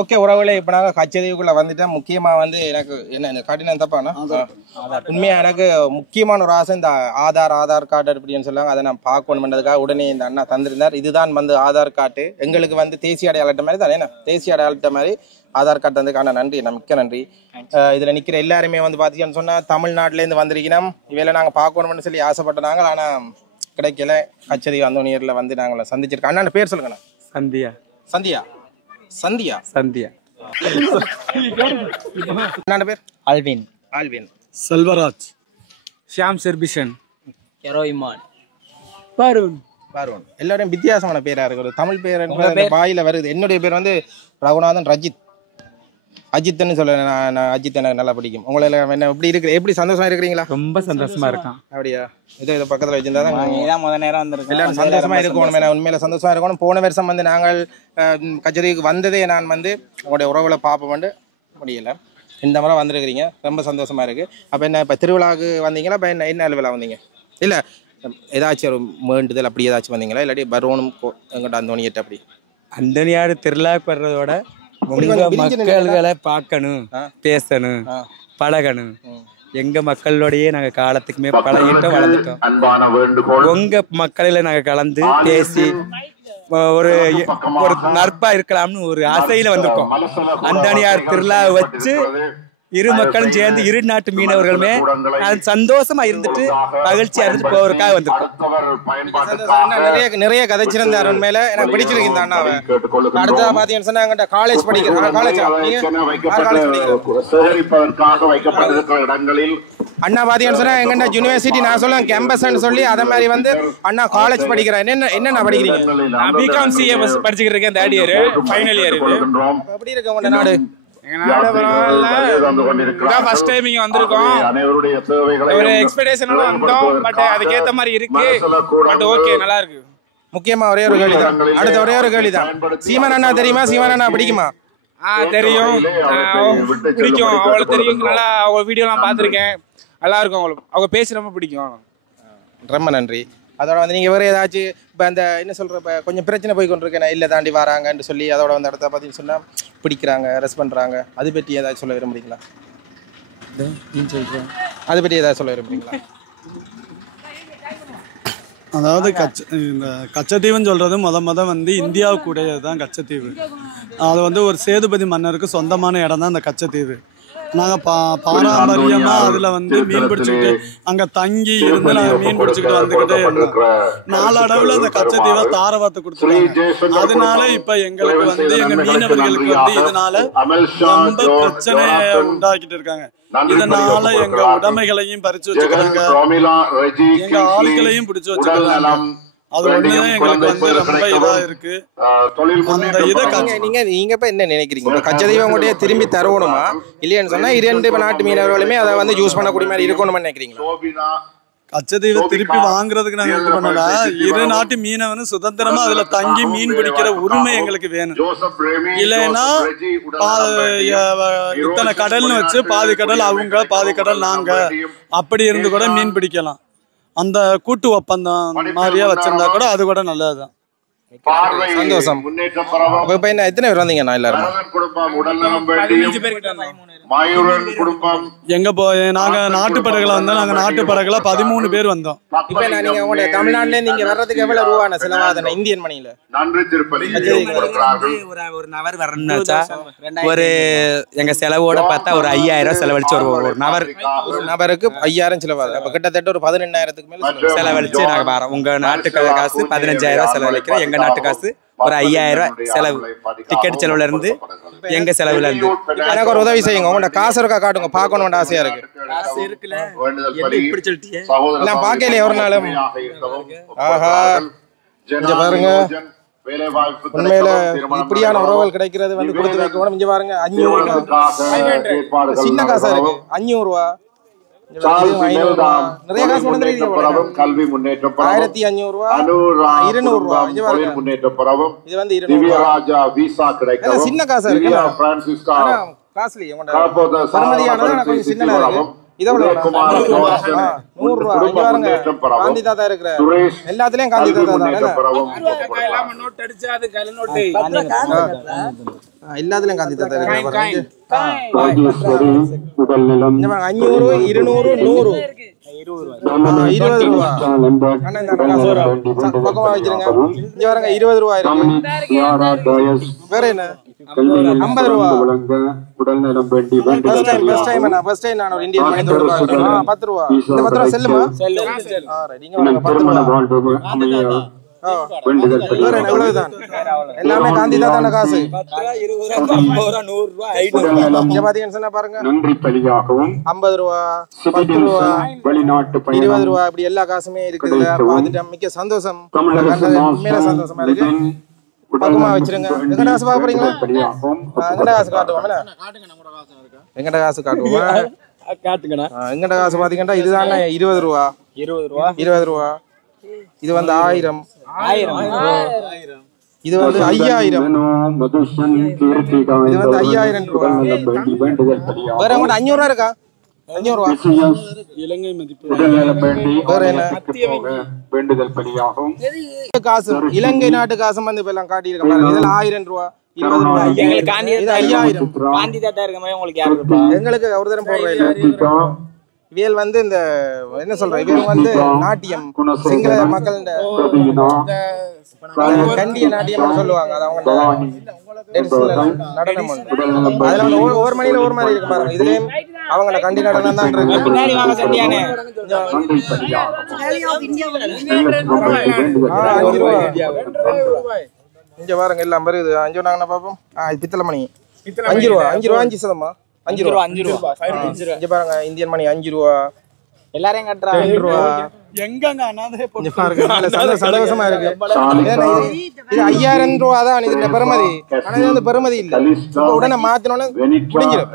Okay உறவுகளே, இப்போ நாங்கள் கச்சேரிக்குள்ளே வந்துட்டேன். முக்கியமாக வந்து எனக்கு என்ன காட்டினா தப்பாண்ணா, உண்மையாக எனக்கு முக்கியமான ஒரு ஆசை இந்த ஆதார் கார்டு அப்படின்னு சொல்லுவாங்க. அதை நான் பார்க்கணுன்றதுக்காக உடனே இந்த அண்ணா தந்திருந்தார். இதுதான் வந்து ஆதார் கார்டு. எங்களுக்கு வந்து தேசிய அடையாள அட்டை மாதிரி தானே, என்ன தேசிய அடையாள அட்டை மாதிரி ஆதார் கார்டு தந்ததுக்கான நன்றி, மிக்க நன்றி. இதில் நிற்கிற எல்லாருமே வந்து பார்த்தீங்கன்னு சொன்னால் தமிழ்நாட்டிலேருந்து வந்திருக்கணும். இவையில நாங்கள் பார்க்கணும்னு சொல்லி ஆசைப்பட்டனாங்க, ஆனால் கிடைக்கல. கச்சேரி வந்தோனியரில் வந்து நாங்கள் சந்திச்சிருக்கோம். அண்ணா பேர் சொல்லுங்கண்ணா. சந்தியா. சந்தியா சந்தியா சந்தியா. என்ன பேர்? அல்வின். ஆல்வின். செல்வராஜ். ஷியாம் செர்பிஷன். கெரோயிமான். வருண். வருண். எல்லாரும் வித்தியாசமான பேரா இருக்கு. ஒரு தமிழ் பேர் வாயில வருது. என்னுடைய பேர் வந்து ரகுநாதன் ரஜித். அஜித்னு சொல்ல நான் அஜித் எனக்கு நல்லா பிடிக்கும். உங்களை என்ன எப்படி இருக்கு? எப்படி சந்தோஷமா இருக்கிறீங்களா? ரொம்ப சந்தோஷமா இருக்கான். அப்படியா? இதை பக்கத்தில் வச்சிருந்தா தான் முத நேரம் வந்திருக்கோம். எல்லாரும் சந்தோஷமா இருக்கணும். உண்மையில சந்தோஷமா இருக்கணும். போன வருஷம் வந்து நாங்கள் கச்சேரிக்கு வந்ததே நான் வந்து உங்களுடைய உறவுகளை பார்ப்போம்னு முடியல. இந்த முறை வந்திருக்கிறீங்க, ரொம்ப சந்தோஷமா இருக்கு. அப்போ என்ன இப்போ திருவிழாவுக்கு வந்தீங்களா? இப்போ என்ன விழா வந்தீங்க? இல்லை ஏதாச்சும் ஒரு வேண்டுதல் அப்படி ஏதாச்சும் வந்தீங்களா? இல்லாட்டி பரோனும் எங்கிட்ட அந்தோனியிட்ட அப்படி அந்தனியார் திருவிழாவுக்கு வர்றதோட உங்க மக்களை பார்க்கணும், பேசணும், பழகணும். எங்க மக்களோடயே நாங்க காலத்துக்குமே பழகிட்டோம், வளர்ந்துட்டோம். உங்க மக்களில நாங்க கலந்து பேசி ஒரு நற்பா இருக்கலாம்னு ஒரு ஆசையில வந்திருக்கோம். அந்தனியார் திருவிழா வச்சு இரு மக்களும் சேர்ந்து இரு நாட்டு மீனவர்களுமே சந்தோஷமா இருந்துட்டு மகிழ்ச்சியா இருந்துட்டு போவதற்காக வந்திருக்கோம். நிறைய கதைச்சிருந்தார். உண்மையில எனக்கு பிடிச்சிருக்கு இந்த அண்ணாவை. அடுத்ததா பாத்தீங்கன்னு சொன்னா எங்கிட்ட காலேஜ் படிக்கிறேன். அண்ணா பாத்தீங்கன்னு சொன்னா எங்கிட்ட யூனிவர்சிட்டி நான் சொல்லுவேன் கேம்பஸ்ன்னு சொல்லி அதை மாதிரி வந்து அண்ணா காலேஜ் படிக்கிறேன். என்ன படிக்கிறீங்க? நான் பிகாம் சிஏ படிச்சுக்கிட்டு இருக்கேன். Third year, final year. எப்படி இருக்கு உங்க நாடு? ஃபர்ஸ்ட் டைம் இங்க வந்திருக்கோம். ஒரு எக்ஸ்பெக்டேஷனோட வந்தோம். பட் அதுக்கேத்த மாதிரி இருக்கு. பட் ஓகே, நல்லா இருக்கு. முக்கியமா ஒரே ஒரு கேள்வி தான். அடுத்த ஒரே ஒரு கேள்வி தான். சீமான் அண்ணா தெரியுமா? சீமான் அண்ணா பிடிக்குமா? தெரியும், பிடிக்கும். அவளை தெரியும். நல்லா அவங்க வீடியோ எல்லாம் பாத்திருக்கேன். நல்லா இருக்கும். அவங்களுக்கு அவங்க பேசி ரொம்ப பிடிக்கும். ரொம்ப நன்றி. அதோட வந்து நீங்கள் வேறு ஏதாச்சும் இப்போ அந்த என்ன சொல்கிற இப்போ கொஞ்சம் பிரச்சனை போய் கொண்டிருக்கேன், இல்லை தாண்டி வராங்கன்னு சொல்லி அதோட வந்து இடத்த பார்த்தீங்கன்னு சொன்னால் பிடிக்கிறாங்க, ரெஸ்ட் பண்ணுறாங்க, அது பற்றி ஏதாச்சும் சொல்ல விரும்புறீங்களா? அதை பற்றி ஏதாவது சொல்ல விரும்புறீங்களா? அதாவது இந்த கச்சத்தீவுன்னு சொல்கிறது முத வந்து இந்தியாவுக்குடையது தான் கச்சத்தீவு. அது வந்து ஒரு சேதுபதி மன்னருக்கு சொந்தமான இடம் தான் அந்த கச்சத்தீவு. நாங்கள் பாரம்பரியமாக அதில் வந்து மீன் பிடிச்சிக்கிட்டு அங்கே தங்கி இருந்து நாங்கள் மீன் பிடிச்சிக்கிட்டு வந்துக்கிட்டே இருந்தோம். நாளடைவில் அந்த கச்சத்தீவை தாரவாத்து கொடுத்துருக்காங்க. அதனால இப்போ எங்களுக்கு வந்து எங்கள் மீனவர்களுக்கு வந்து இதனால ரொம்ப பிரச்சனையை உண்டாக்கிட்டு இருக்காங்க. இதனால எங்க உடைமைகளையும் பறிச்சு வச்சுக்கிறாங்க, எங்க ஆட்களையும் பிடிச்சு வச்சுக்கிறாங்க. அது ஒண்ணுதான் எங்களுக்கு வந்து ரொம்ப இதா இருக்கு. நீங்க இப்ப என்ன நினைக்கிறீங்க? கச்சத்தீவை உங்கள்கிட்ட திரும்பி தருவணுமா இல்லையான்னு சொன்னா இரண்டு நாட்டு மீனவர்களுமே அதை வந்து யூஸ் பண்ணக்கூடிய மாதிரி இருக்கணும்னு நினைக்கிறீங்களா? கச்சத்தீவை திருப்பி வாங்குறதுக்கு நாங்க இது பண்ணல. இரு நாட்டு மீனவனும் சுதந்திரமா அதுல தங்கி மீன் பிடிக்கிற உரிமை எங்களுக்கு வேணும். இல்லைன்னா இத்தனை கடல்னு வச்சு பாதி கடல் அவங்க பாதி கடல் நாங்க அப்படி இருந்து கூட மீன் பிடிக்கலாம். அந்த கூட்டு ஒப்பந்தம் மாதிரியா வச்சிருந்தா கூட அது கூட நல்லதுதான். சந்தோஷம். இப்ப என்ன எத்தனை பேர் வந்தீங்கண்ணா? எல்லாரும் எங்க நாங்க நாட்டு படகுல வந்தோம். நாங்க நாட்டு படகுல 13 பேர் வந்தோம். இப்ப நீங்க உங்களுடைய தமிழ்நாட்டுல நீங்க வர்றதுக்கு எவ்வளவு ரூபான செலவாகுது இந்தியன் மணியில? ஒரு நபர் வரணும்னு வச்சா ஒரு எங்க செலவோட பார்த்தா ஒரு 5000 செலவழிச்சு ஒரு நபருக்கு 5000 செலவாகுது. அப்ப கிட்டத்தட்ட ஒரு 15000க்கு மேல செலவழிச்சு நாங்க வரோம். உங்க நாட்டு காசு 15000 செலவழிக்கிறோம். எங்க நாட்டு காசு ஒரு 5000 செலவு. டிக்கெட் செலவுல இருந்து எங்க செலவுல இருந்து. எனக்கு ஒரு உதவி செய்யுங்க. உங்களோட காசு இருக்கா காட்டுங்க, பார்க்கணும்னு ஆசையா இருக்கு. நான் பார்க்கலையே ஒரு நாளும். ஆஹா, இங்க பாருங்க, உண்மையில இப்படியான உறவுகள் கிடைக்கிறது வந்து கொடுத்து வைக்கணும். இங்க பாருங்க, 500 சின்ன காசா இருக்கு. 500 ரூபா, நிறைய காசு கல்வி முன்னேற்றம் 1500 ரூபா, 200 ரூபா. இது வந்து 200 விசா கிடைக்கும். சின்ன காசா இருக்கு. காஸ்ட்லி கொஞ்சம் சின்னதா இருக்கு. காந்தி தாத்தா இருக்கிற எல்லாத்துலயும் காந்தி தாத்தா தான். எல்லாத்துலயும் காந்தி தாத்தா இருக்கு பாருங்க. ராஜேஸ்வரி உடல்நலம் இந்த பாருங்க 500 200 100 20 ரூபா. அண்ணா இந்த காசு பக்கமா வச்சிருங்க. இங்க பாருங்க 20 ரூபா இருக்கு. வேற என்ன 50 ரூபா. உடல்நலம் வேண்டி ஃபர்ஸ்ட் டைம் நான் ஒரு இந்தியன் மணி தொட்டு பாக்குறேன். 10 ரூபா. இந்த 10 ரூபா செல்லுமா? நீங்க வாங்க 10 ரூபா. வேற என்ன இவ்வளவுதான். எல்லாமே காந்தி தாத்தான காசு. 20 ரூபா 50 ரூபா 100 ரூபா 500 ரூபா. இங்க பாத்தீங்கன்னா சொன்னா பாருங்க நன்றி பலியாகவும் 50 ரூபா 10 ரூபா வெளிநாட்டு 20 ரூபா இப்படி எல்லா காசுமே இருக்குது. பாத்துட்டு மிக்க சந்தோஷம். மேல சந்தோஷமா இருக்கு. பக்கமா வச்சிருங்க. எங்கட காசு பார்க்க போறீங்களா? எங்கட காசு காட்டுவோம். எங்கட காசு காட்டுவோமா? காட்டுங்கண்ணா. எங்கட காசு பாத்தீங்கன்னா இதுதானே 20 ரூபா 20 ரூபா. இது வந்து 1000 இது வந்து 5000 இது வந்து 5000 ரூபா. வேற உங்கள்ட்ட 500 ரூபா இருக்கா? 500 ரூபா இலங்கை மதிப்பு வேற என்ன வேண்டுதல் பலியாகும் காசு இலங்கை நாட்டு காசு வந்து இப்ப எல்லாம் காட்டியிருக்க பாருங்க. இதெல்லாம் 1000 ரூபா 20 ரூபா. எங்களுக்கு காந்தி இது 5000. காந்தி தாத்தா இருக்க மாதிரி உங்களுக்கு யாரு இருப்பா? எங்களுக்கு ஒரு தரம் போடுற இவியல் வந்து இந்த என்ன சொல்ற இவியல் வந்து நாட்டியம் சிங்கள மக்கள் கண்டிய நாட்டியம் சொல்லுவாங்க. அது அவங்க நடனம் அதுல வந்து ஒவ்வொரு மணியில ஒரு மாதிரி இருக்கு பாருங்க. இதுலயும் அவங்க கண்டி நடனம் தான் இருக்கு. பின்னாடி வாங்க சந்தியானே. 5 ரூபா இங்க பாருங்க எல்லாம் வருது. 5 ரூபாங்கண்ணா பாப்போம். இது பித்தளை மணி 5 ரூபா 5 சதமா 5 ரூபா இங்க பாருங்க இந்தியன் மணி 5 ரூபா. எல்லாரையும் கட்டுறாங்க 2 ரூபா. எங்கங்க அனாதை இங்க பாருங்க சந்தோஷமா இருக்கு. இது 5000 ரூபா தான் இது பெருமதி. ஆனா இது வந்து பெருமதி இல்ல. இப்ப உடனே மாத்தினோன்னு முடிஞ்சிடும்.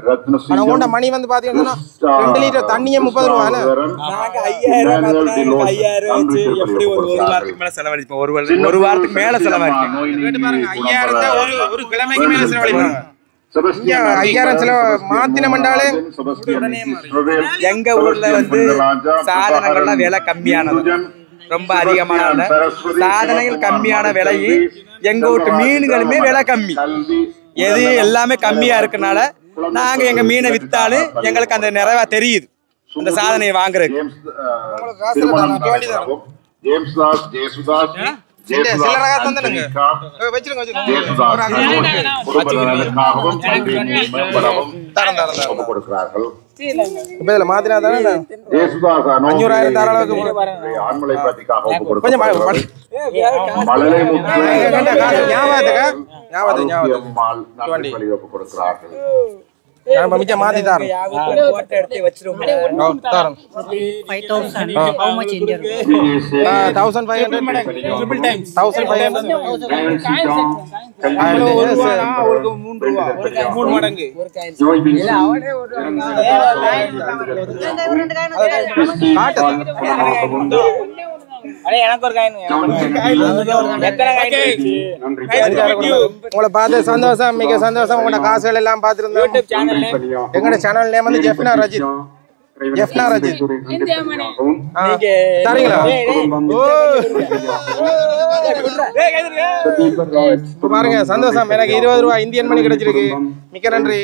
ஆனா உண்ட மணி வந்து பாத்தீங்கன்னா 2 லிட்டர் தண்ணியே 30 ரூபா. நாங்க 5000 வச்சு எப்படி ஒரு வாரத்துக்கு மேல செலவழிப்போம். ஒரு வாரத்துக்கு மேல செலவழிப்போம். பாருங்க 5000 ஒரு கிழமைக்கு மேல செலவழிப்பாங்க. 5000 செலவு மாத்தின மண்டாலே எங்க ஊர்ல வந்து சாதனங்கள்லாம் விலை கம்மியானது ரொம்ப அதிகமான சாதனங்கள் கம்மியான விலையை எங்க வீட்டு மீன்களுமே விலை கம்மி. எது எல்லாமே கம்மியா இருக்கனால நாங்க எங்க மீனை வித்தாலும் எங்களுக்கு அந்த நிறைவா தெரியுது அந்த சாதனையை வாங்குறதுக்கு. மிச்சம் மாத்தி தரேன். 3 மடங்கு எனக்கு ஒரு காயின் உங்களை பார்த்து சந்தோஷம் மிக சந்தோஷம். உங்களோட காசுகள் எல்லாம் பார்த்துருந்தோம். எங்களோட சேனல் நேம் வந்து ஜெஃப்னா ரஜித். தரீங்களா? பாருங்க சந்தோஷம். எனக்கு 20 ரூபாய் இந்தியன் மணி கிடைச்சிருக்கு. மிக்க நன்றி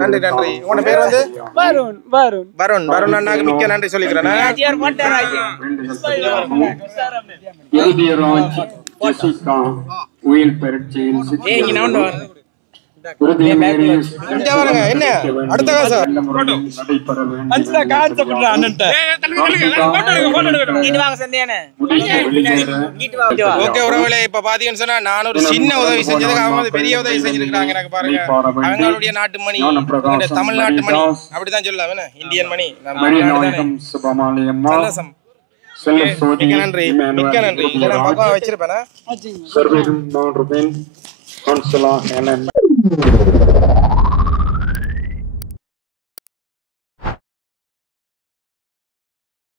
நன்றி நன்றி. உங்களோட பேர் வந்து வருண். வருண் அண்ணாக்கு மிக்க நன்றி சொல்லிக்கிறேன். என்ன அடுத்த காசு இப்ப பாத்தீங்கன்னு சொன்னா நான் ஒரு சின்ன உதவி செஞ்சதுக்கு அவங்க பெரிய உதவி செஞ்சிருக்காங்க. எனக்கு பாருங்க அவங்களுடைய நாட்டு மணி தமிழ்நாட்டு மணி அப்படிதான் சொல்லலாம். இந்தியன் மணி சந்தோஷம். மிக்க நன்றி மிக்க நன்றி. பக்கம் வச்சிருப்பேன்.